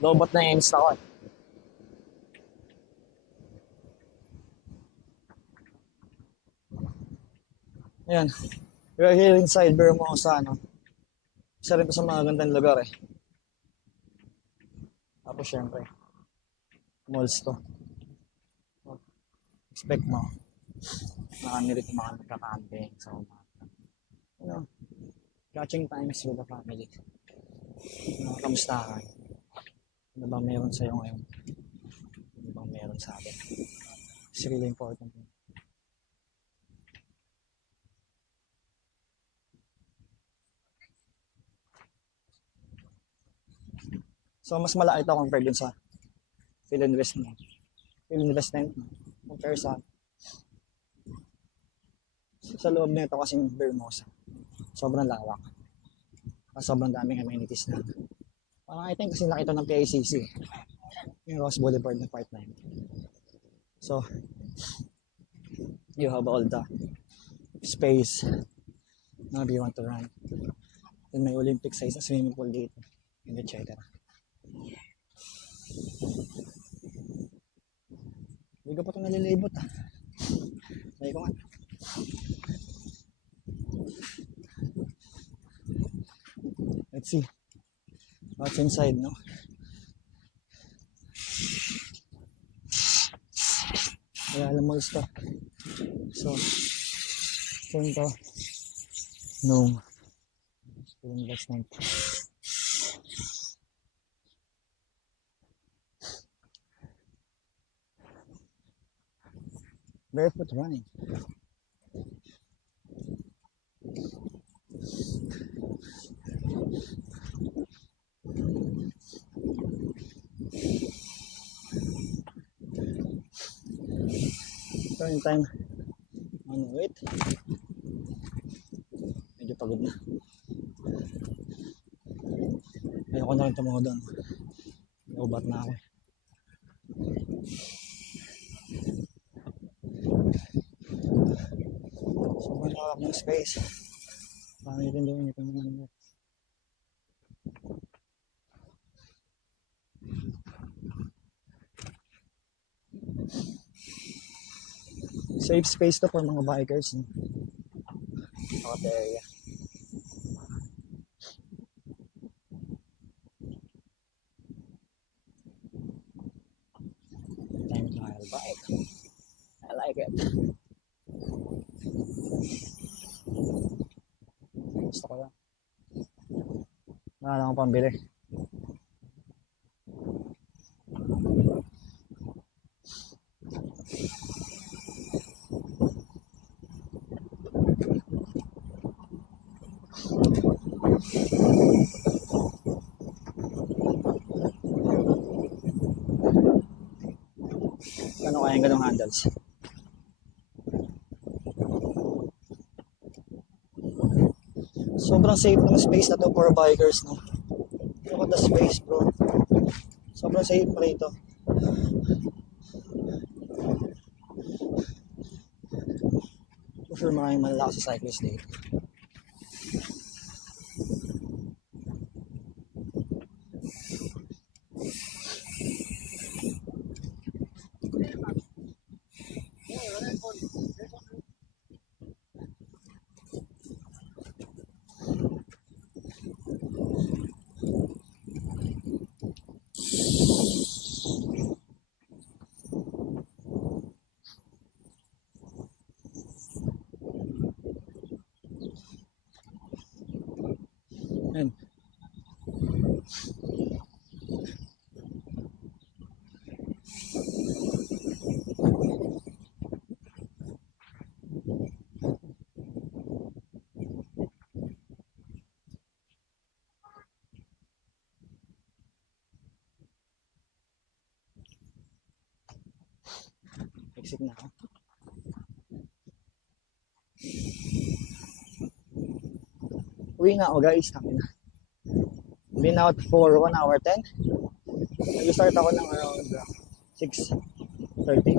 Lobot na yung insta ko. Ayan. We're here inside Vermosa, no? Isa rin to sa mga gandang lugar eh. Tapos syempre, malls to. Expect mo, nakanili ko mga nagka-camping sa umaga. You know, catching times with the family. Kamusta ka? Ano bang meron sa'yo ngayon? Ano bang meron sa atin? It's really important. So, mas malaki ito compared dun sa field investment. Field investment compare sa loob nito kasi yung Vermosa. Sobrang lawak. Sobrang daming amenities na. Parang I think kasi laki ito ng PICC. Yung Ross Boulevard na part 9. So, you have all the space na you want to run. Then may Olympic size na swimming pool dito. And etc. Hindi ko pa ito nalilibot ah. Sabi ko nga. Let's see what's inside, no? Kaya alam mo ito. So, ito. No. Investment. Barefoot running. Turn time. Wait. Medyo pagod na. Ayoko na rin tumungo doon. Naubat na ako. Sobrang lawak ng space. Pangilitin doon ito naman. Safe space to for mga bikers. Hot area. Time trial bike. I like it. Gusto ko yan. Wala na akong pambili. Ano kaya yung ganong handles? Sobrang safe ng space na to for bikers, no? Look at the space, bro. Sobrang safe pa rito. For sure, maraming malalakas sa cyclist dito. Yan. Exit na ako. Uwi na ako guys. Been out for 1 hour 10. Nag-start ako ng around 6:30.